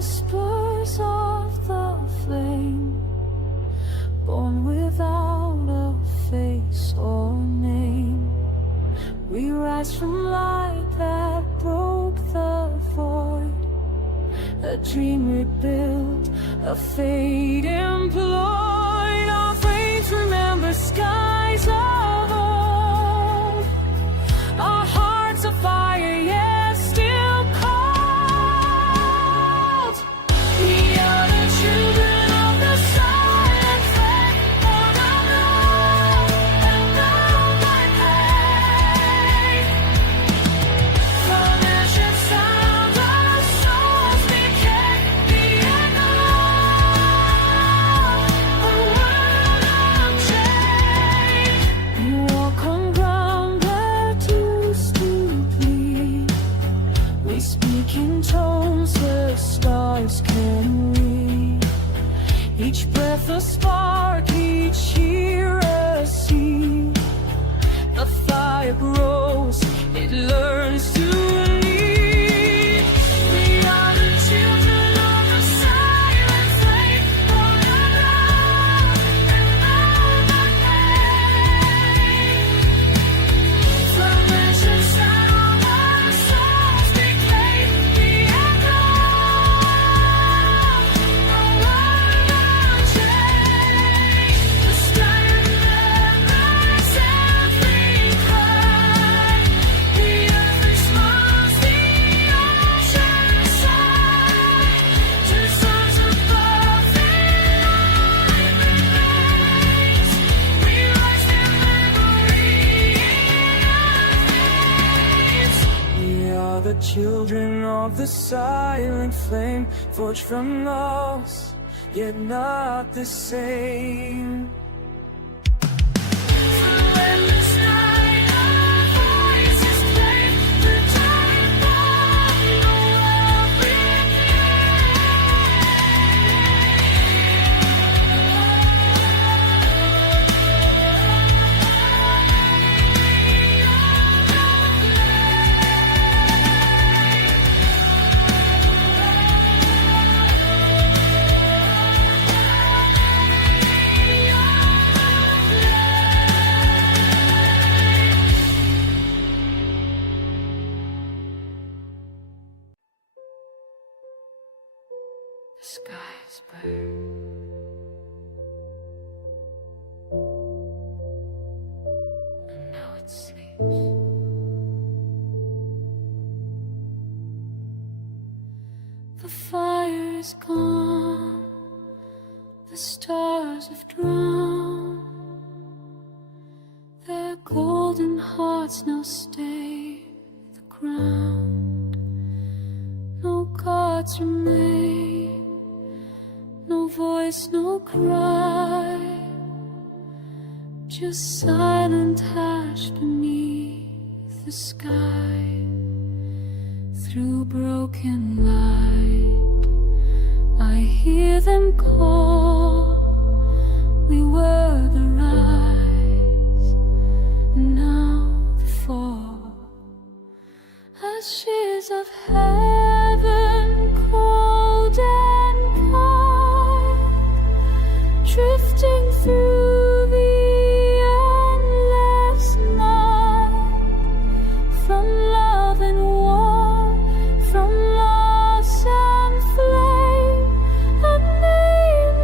whispers of the flame, born without a face or name. We rise from light that broke the void, a dream rebuilt, a fate employed. Our flames remember skies of old, our hearts of fire, yet still cold. We are the children of the silent flame, born unknown and known by pain. From ancient sound, our souls became the echo, a world unchained. We walk on ground where too steeply, we speak in tones where stars can read. Each breath a spark, each year a seed. The fire grows, it learns to lead. We are the children of the silent flame, born unknown and known by pain. From ancient sound, our souls became the echo, a world unchained. The sky remembers every cry, the earth responds, the ocean sighs. Two stars above, the light remains. We rise their memory in our veins. We are the children of the silent flame, forged from loss, yet not the same. Relentless night, our voices play, the tide upon the world The sky is blue, and now it sleeps. The fire is gone, the stars have drowned. Their golden hearts now stay the ground. No gods remain, no voice, no cry, just silent ash beneath the sky. Through broken light, I hear them call. We were the rise, and now the fall. Ashes of heaven, cold and cold, drifting through the endless night. From love and war, from loss and flame, a name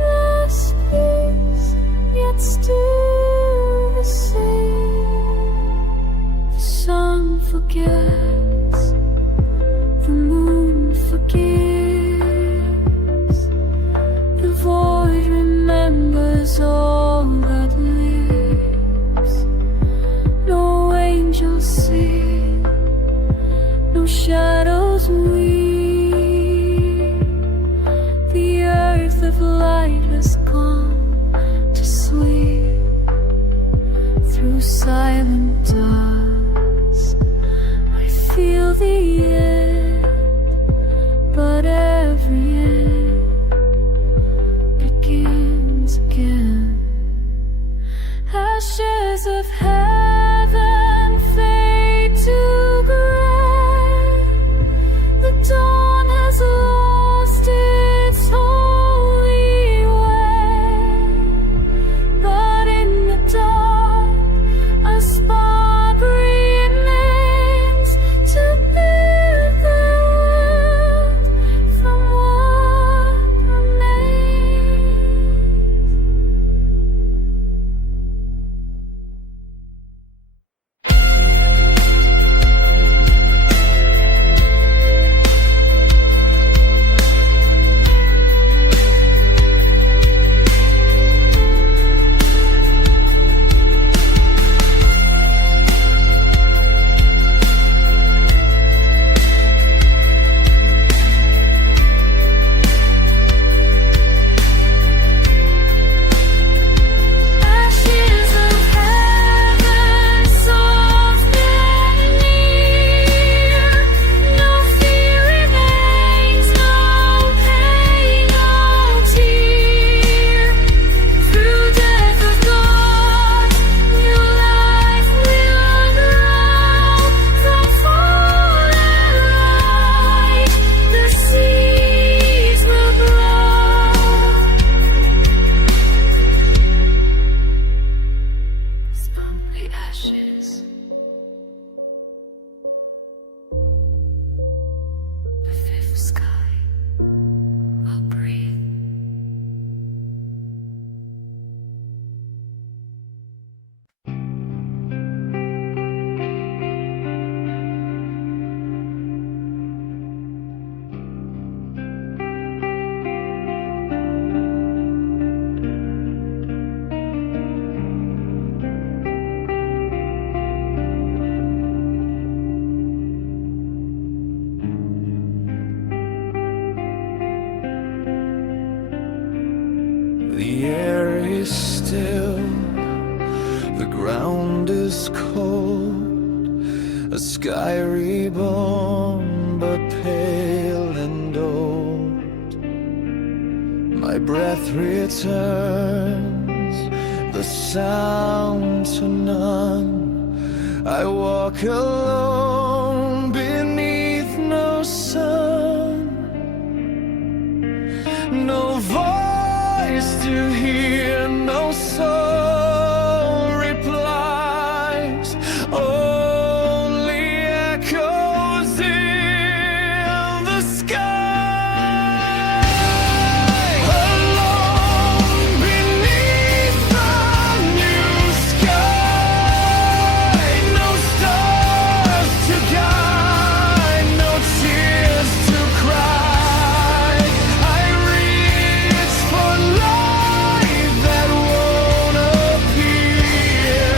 The air is still, the ground is cold, a sky reborn but pale and old. My breath returns, the sound to none. I walk alone beneath no sun, no voice to hear, no soul replies, only echoes in the sky. Alone beneath the new sky, no stars to guide, no tears to cry. I reach for light that won't appear.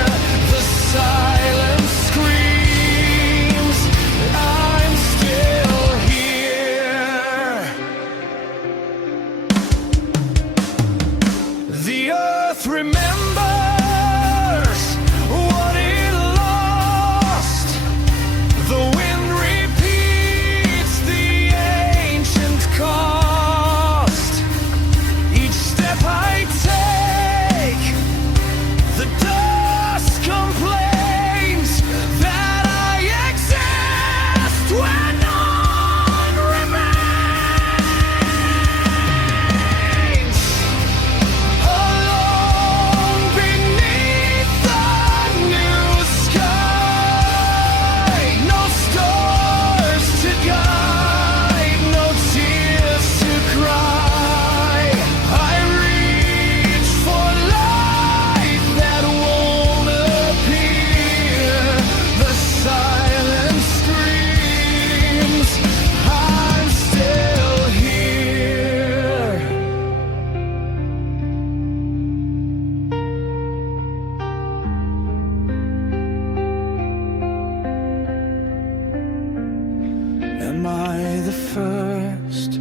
The silence screams, I'm still here. The earth remembers what it lost. The wind repeats the ancient cost. Each step I take, the dust complains that I exist when none remains. Alone beneath the new sky, no stars to guide, no tears to cry. I reach for light that won't appear. The silence screams, I'm still here. Am I the first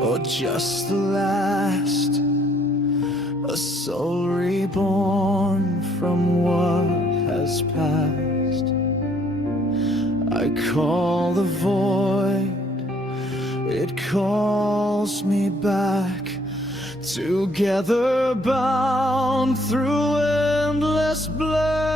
or just the last? A soul reborn from what has passed. I call the void, it calls me back. Together bound through endless blood.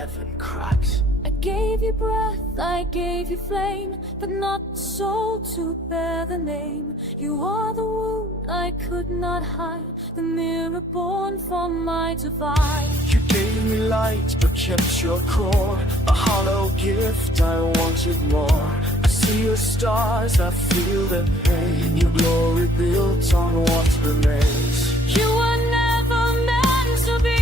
heaven cracks. I gave you breath, I gave you flame, but not the soul to bear the name. You are the wound I could not hide, the mirror born from my divide. You gave me light, but kept your core, a hollow gift, I wanted more. I see your stars, I feel the pain, your glory built on what remains. You were never meant to be.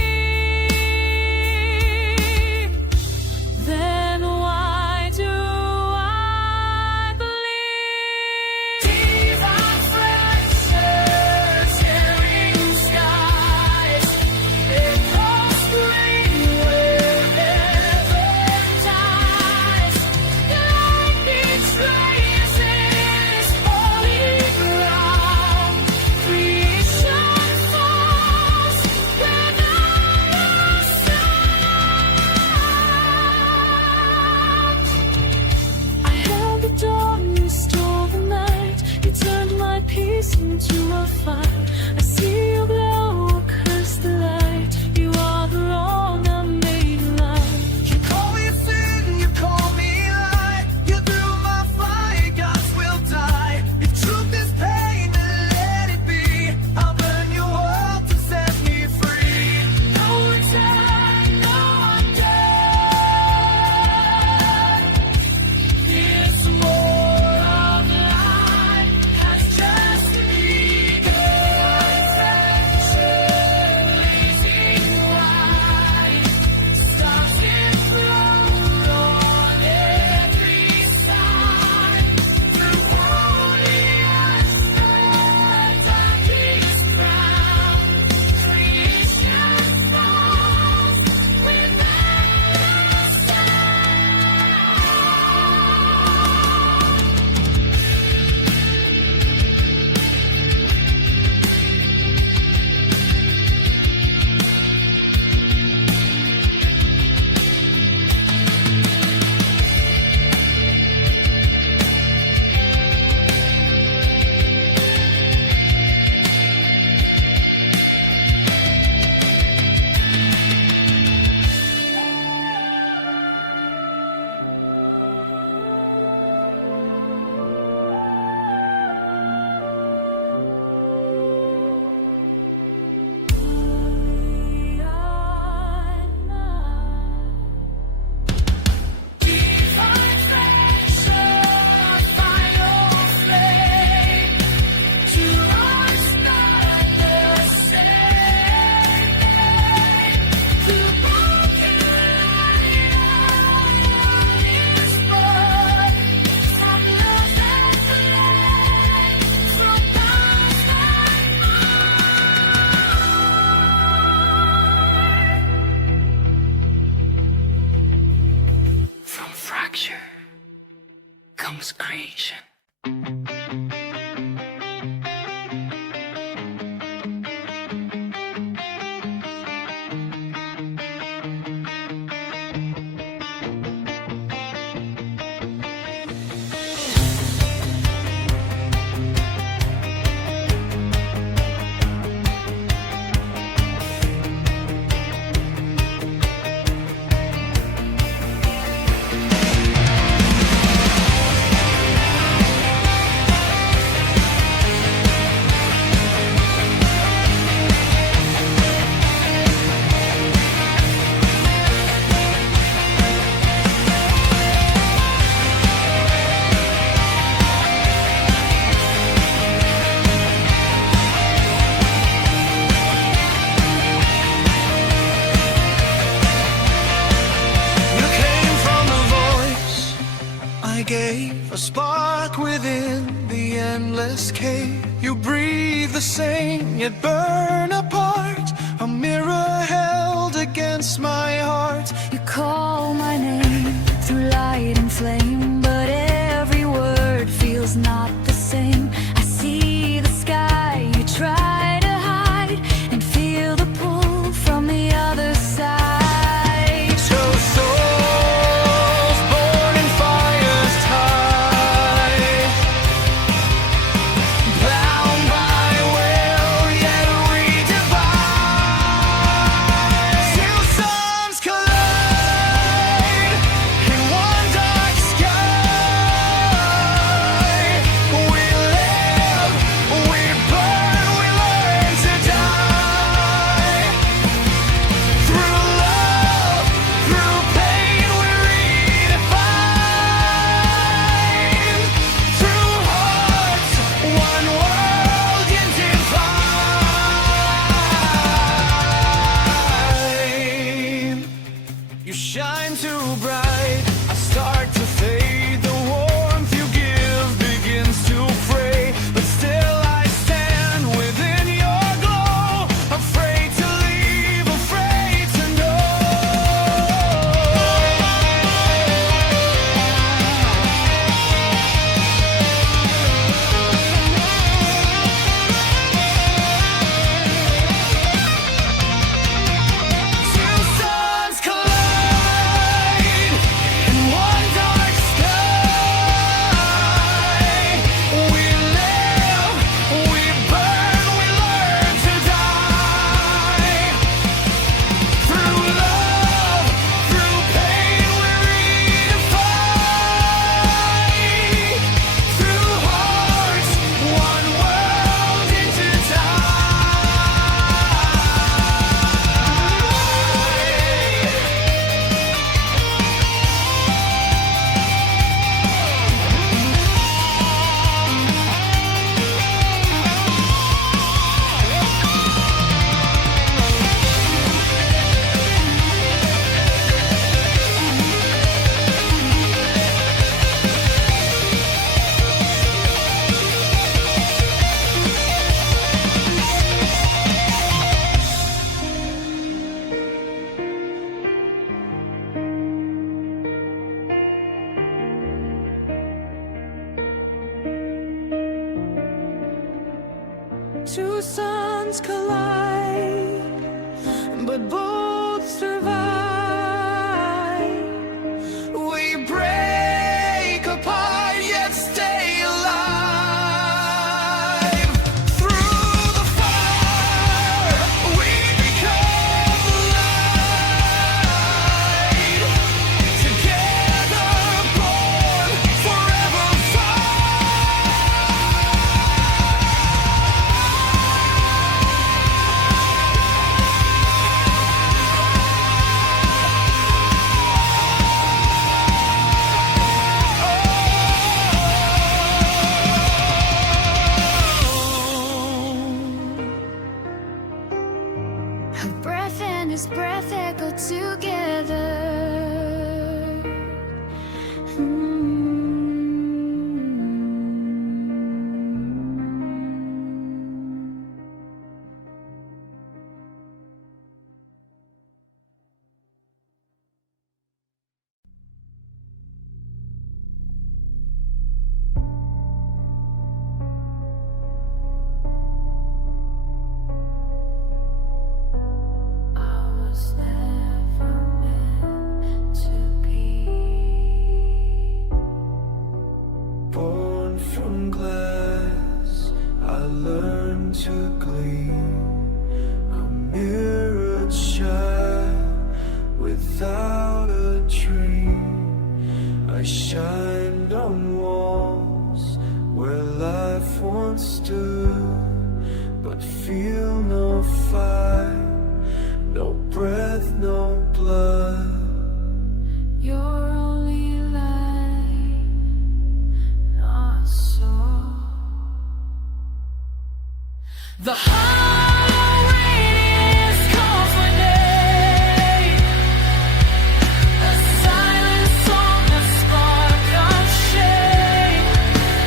Then why do I believe? Divine fractures, tearing skies, echoes scream wherever dies. Light betrays this holy ground. Creation falls without a sound. I held the dawn, you stole the night. You turned my peace into a fight. I see your glow, curse the light. You are the wrong I made right. You call me sin, you call me lie. You threw my fight, God's will die. If truth is pain, then let it be. I'll burn your world to set me free. No return, no undone. This war of life has just begun. Blazing wide, stars get thrown on every side. Through holy and through darkest ground, creation falls without from fracture comes creation. Gave a spark within the endless cave. You breathe the same, yet burn apart. A mirror held against my heart. You call my name through light and flame, but every word feels not the same. I see the sky, you try to hide, and feel the pull from the other side. Two souls born in fire's tide, bound by will, yet we divide. Two suns collide. shine too bright. I start to fade. The warmth you give begins to fray. But still I stand within your glow, afraid to leave, afraid to know. Two suns collide in one dark sky. We live, we burn, we learn to die. Through love, through pain, we redefine. Through hearts, one world Two suns collide, but both survive. We break apart, yet stay alive. Through the fire, we become light. Together, born, forever Her breath and his breath echo together. I was never meant to be. born from glass. I learned to gleam, a mirrored child without a dream. I shined on walls where life once stood, but feel no fire, no breath, no blood. You're only light, not soul. The hollow radiance calls my name. A silent song, a spark of shame.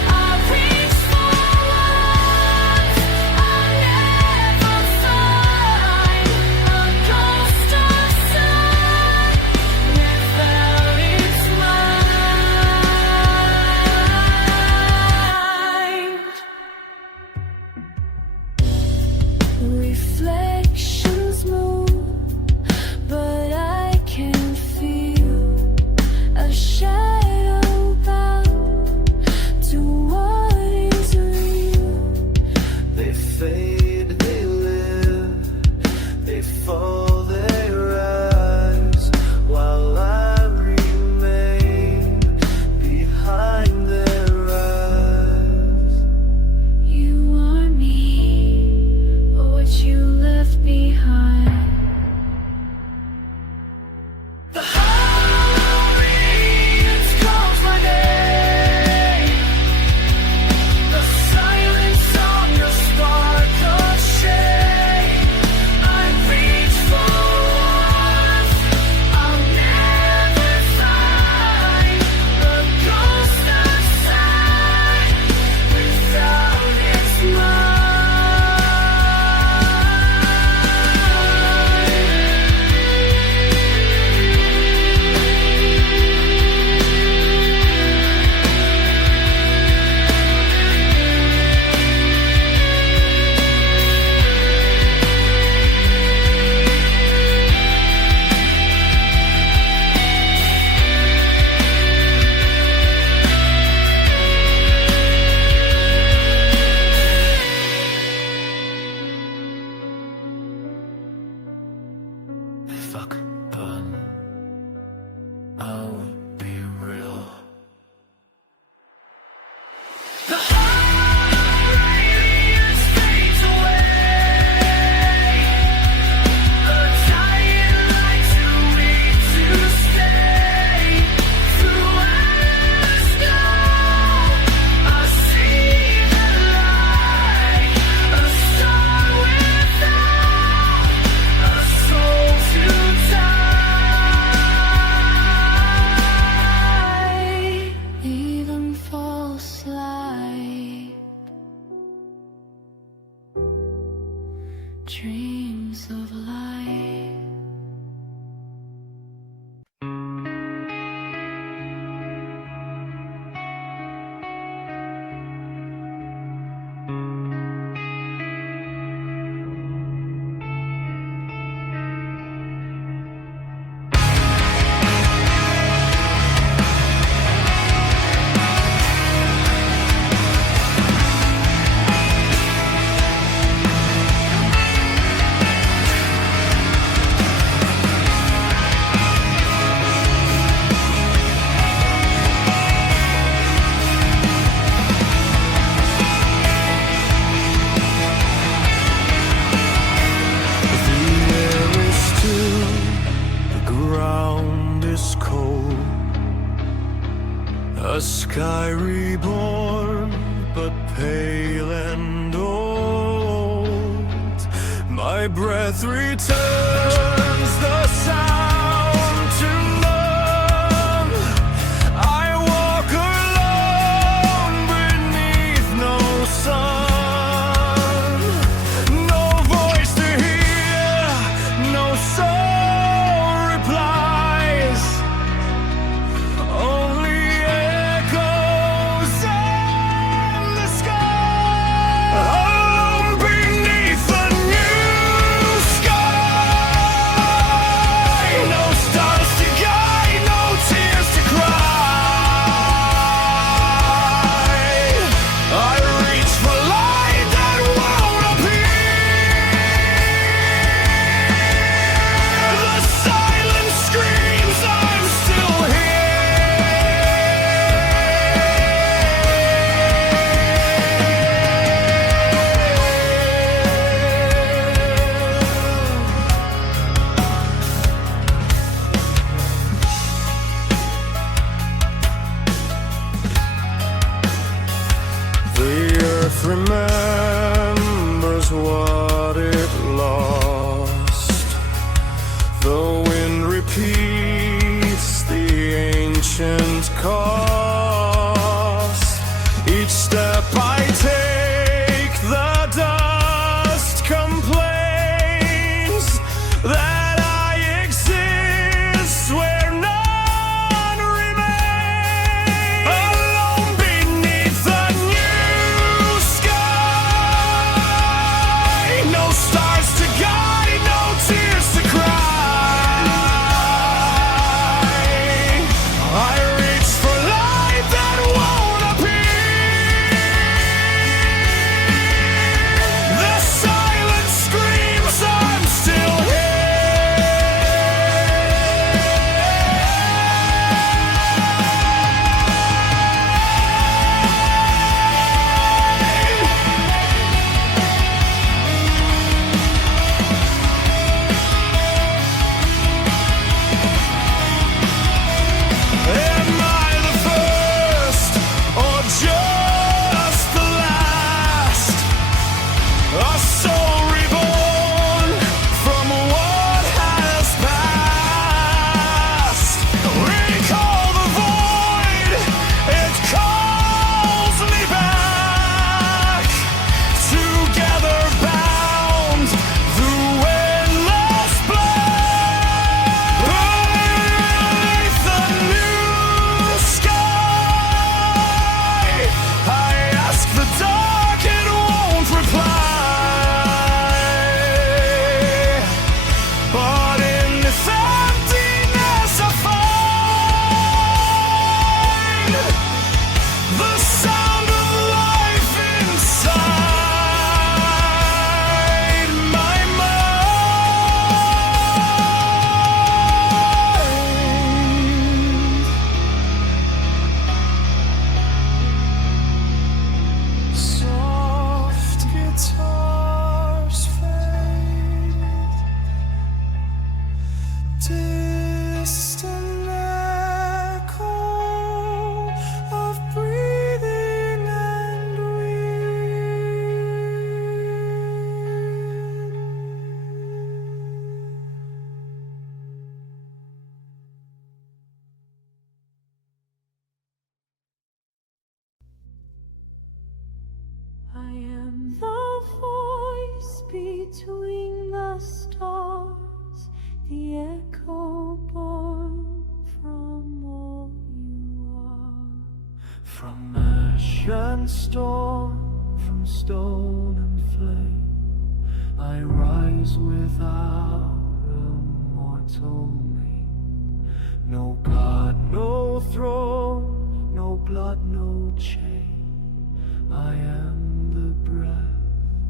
I reach for what I never find. is cold, a sky reborn, but pale and old. My breath returns the sound to none. I walk alone beneath no sun. No voice to hear, no soul replies. Only echoes in the sky. Alone beneath the new sky. No stars to guide, no tears to cry. I reach for light that won't appear. The silence screams, I'm still The earth remembers what it lost. The wind repeats the ancient cost. Each step I take, the dust complains that I exist where none remains. Alone beneath the new sky. No stars to guide, no tears to cry. I reach for light that won't appear. The silence screams, I'm still Am I the first or just the last? A soul reborn from what has passed. Recall the void, it calls me back. Together bound through endless black. Beneath the new sky, I ask the dark, it won't reply. But in this emptiness I find the sound of life inside my mind. Soft guitars fade, distant echo of breathing and I am the voice between the stars, the echo born from all you are. From ash and storm, from stone and flame, I rise without a mortal name. No God, no throne, no blood, no chain. I am the breath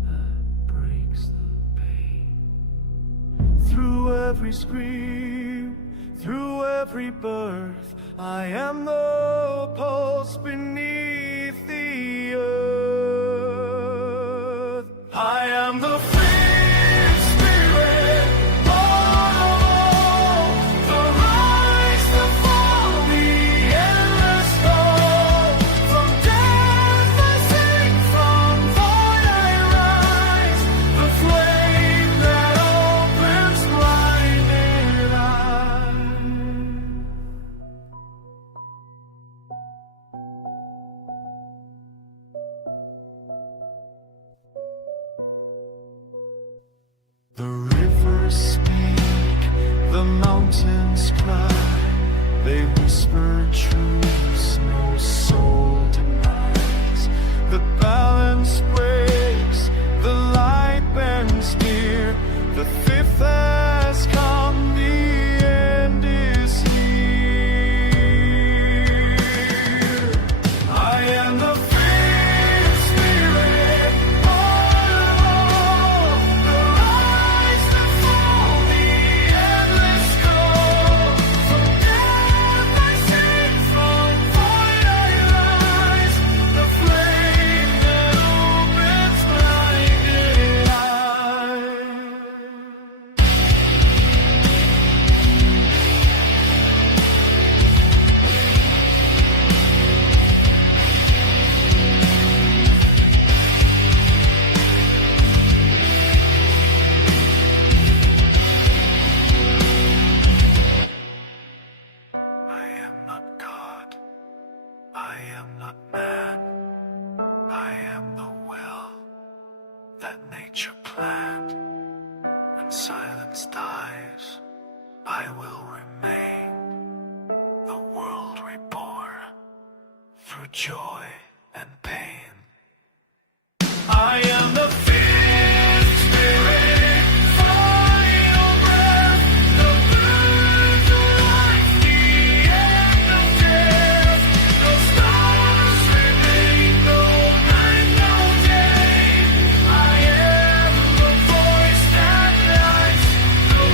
that breaks the pain. Through every scream, through every birth, I am the pulse beneath the earth. I am the free spirit, oh, the rise, the They whisper truths no soul denies. The balance breaks, the light bends near. The fifth has come, the end is here. I am the fifth spirit, all the rise that fall, the endless call. From death I sing, from void I rise, the flame that opens blinded eyes. I am not God, I am not man, I am the will that nature planned. When silence dies, I will remain, the world reborn, through joy and pain. I am the fifth spirit, final breath, the birth of life, the end of death. No stars remain, no night, no day. I am the voice that lights the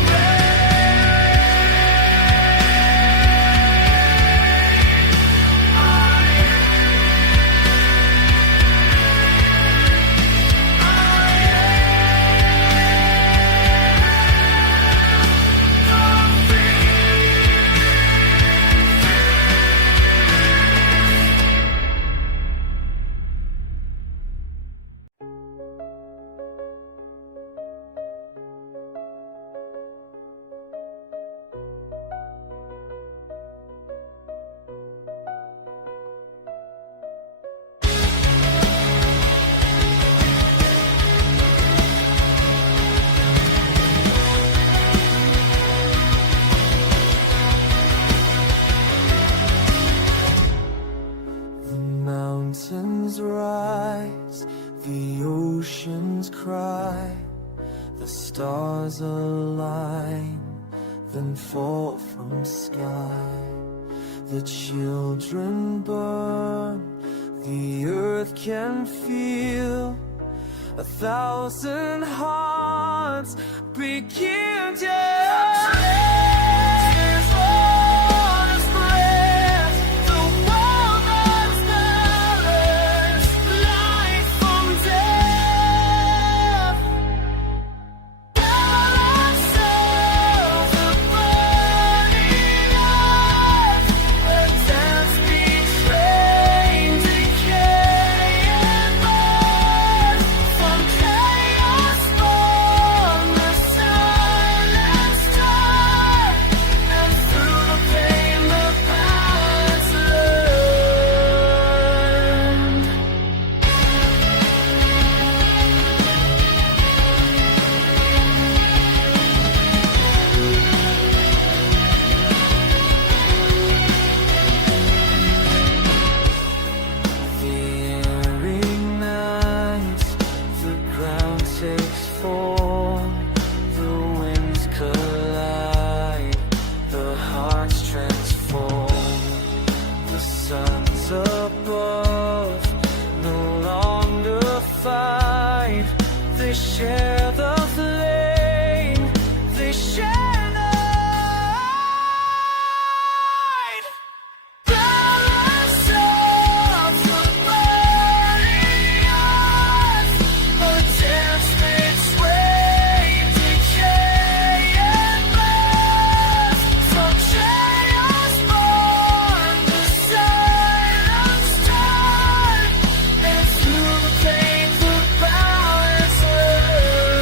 The mountains rise, the oceans cry, the stars align, then fall from sky. The children burn, the earth can feel 1,000 hearts begin to share the flame, they share the light. Balance of the burning earth, a dance between decay and birth. From chaos born, the silence turn, and through the pain, the balance learn.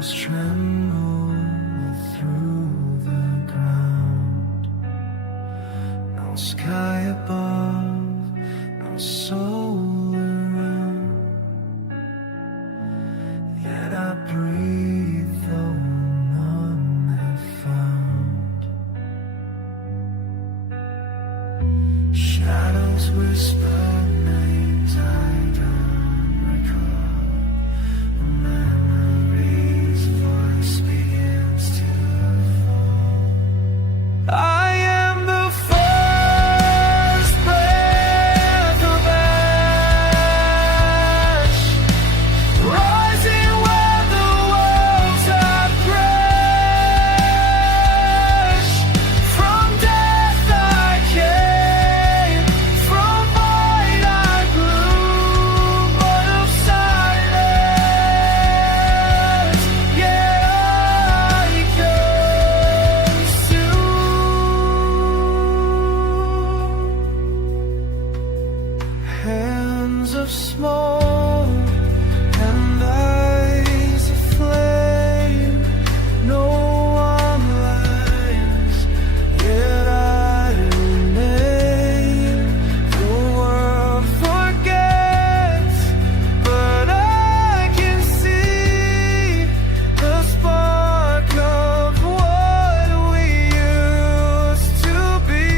shadows tremble through the ground. No sky above, no soul around. Yet I breathe though none have found. Shadows whisper names I don't recall. A memory's voice begins to fall. I am the first breath of ash, rising when the worlds have crashed. From death I came, from void I grew, born of silence, yet I consume. Hands of smoke and eyes aflame, no one lands, yet I remain. The world forgets, but I can see the spark of what we used to be.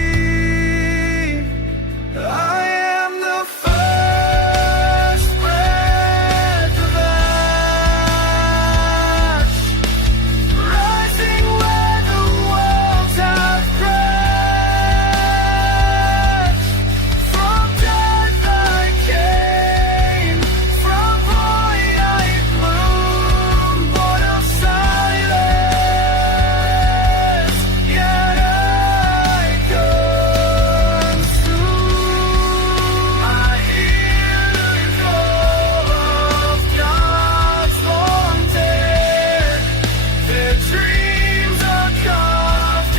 I am the first breath of ash, rising when the worlds have crashed. From death I came, from void I bloom, born of silence, yet I consume. I hear the call of God's long dead. Their dreams are carved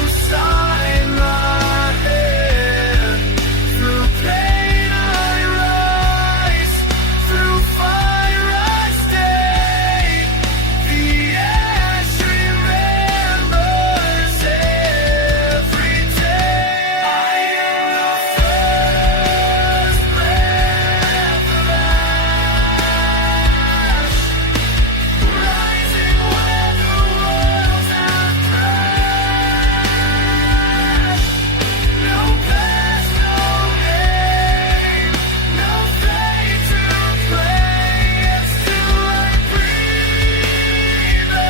inside my head. Through pain I rise, through fire I stay. The ash remembers every day. I am the first breath of ash, rising when the worlds have crashed. No past, no aim, no fate to play. It's too late, breathe the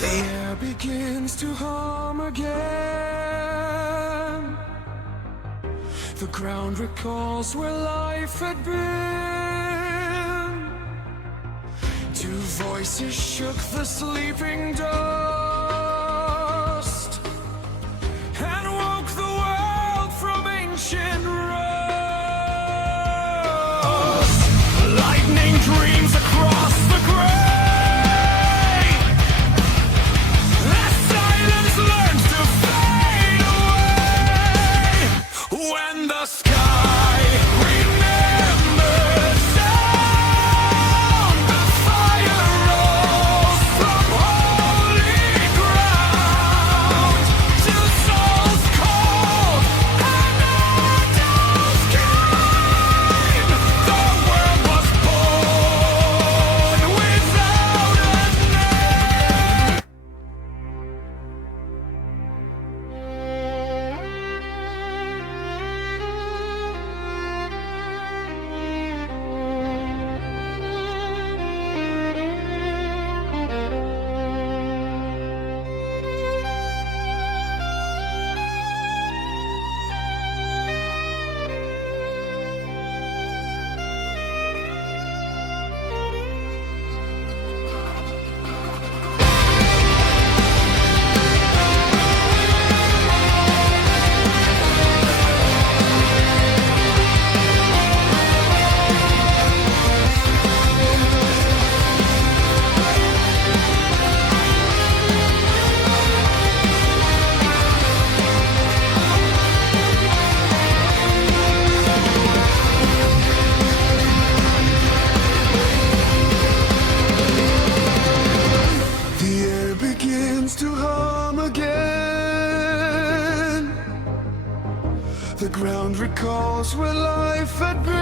air begins to hum again. The ground recalls where life had been. Two voices shook the sleeping dust and woke the world from ancient rust. Lightning dreams across the gray. As silence learns to fade away. When the sky The ground recalls where life had been.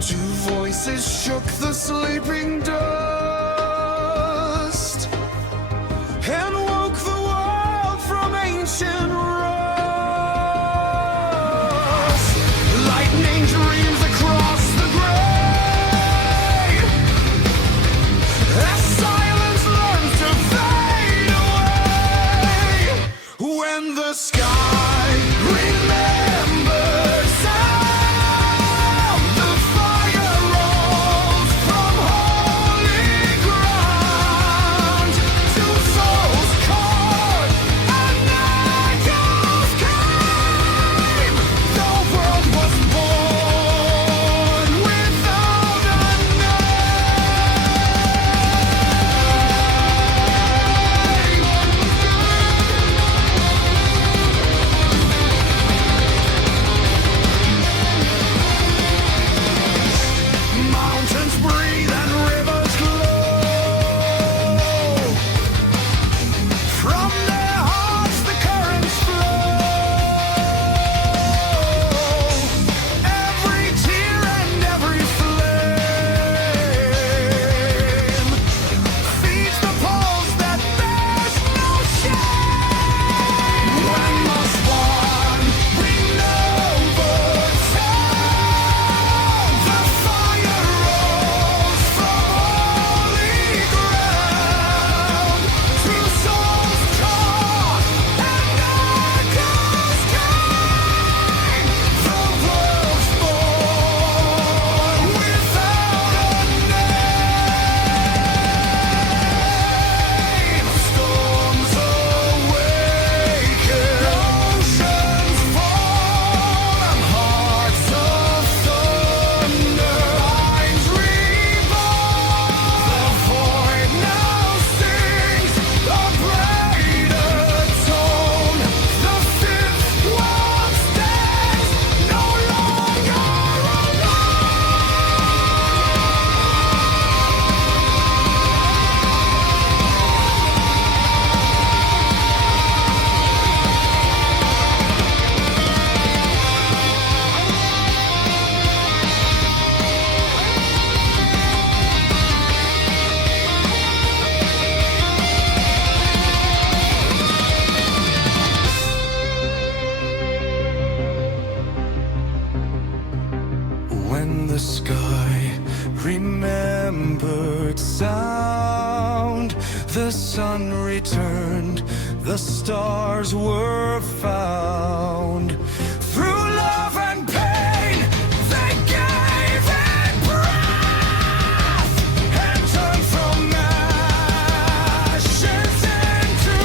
Two voices shook the sleeping dust and woke the world from ancient rust. Lightning dreams across the gray as silence learns to fade away. When the sky remembers sound, the fire rolls from holy ground. Two souls caught and echoes came. The world was born without a name. Mountains breathe and rivers glow. From their hearts the currents flow. Every tear and every flame feeds the pulse that bears no shame. When must one renewed sound? The fire rose from holy ground. Two souls caught and echoes came. The world's born without a name. Storms awaken, oceans fall, and hearts of thunder. Minds revolve. The void now sings a greater tone. The fifth world stands no longer when the sky remembered sound, the sun returned, the stars were found. Through love and pain, they gave it breath and turned from ashes into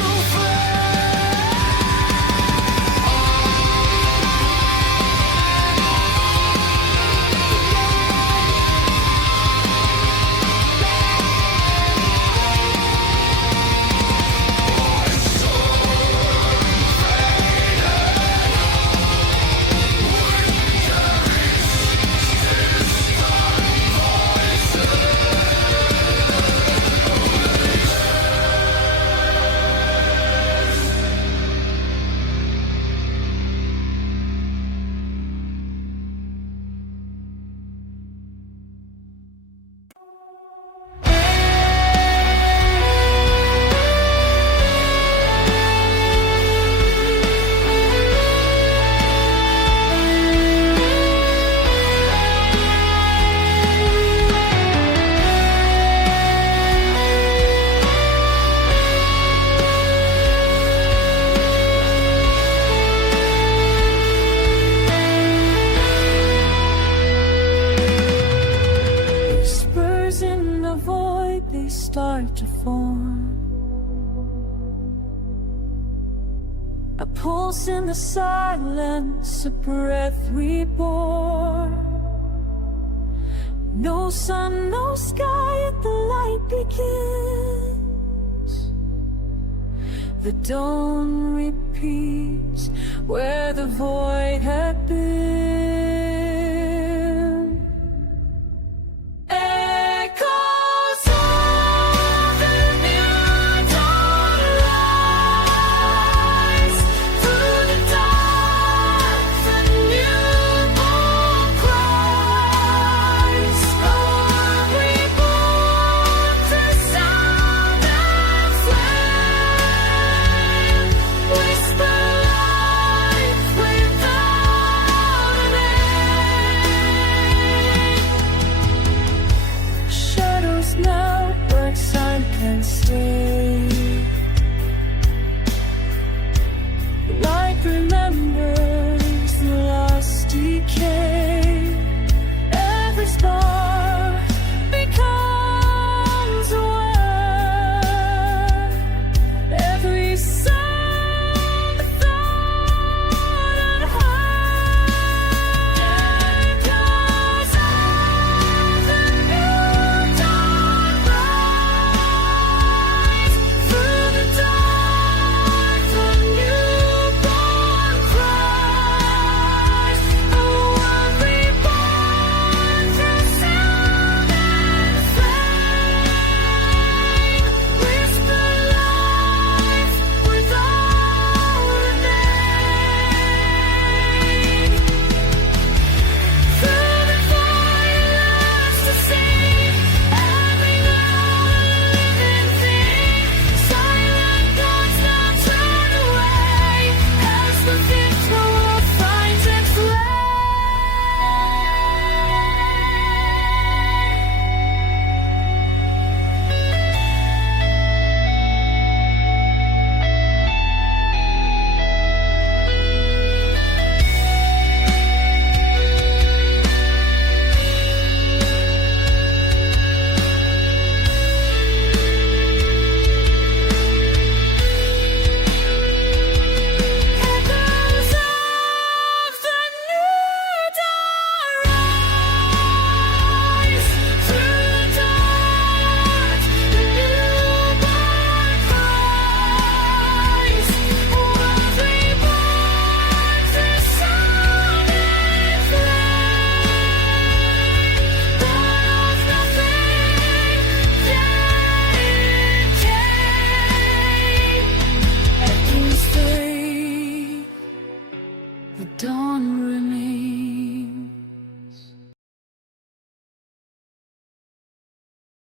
start to form. A pulse in the silence, a breath reborn. No sun, no sky, yet the light begins. The dawn repeats where the void had been. Echoes of the new dawn rise through the dawn remains.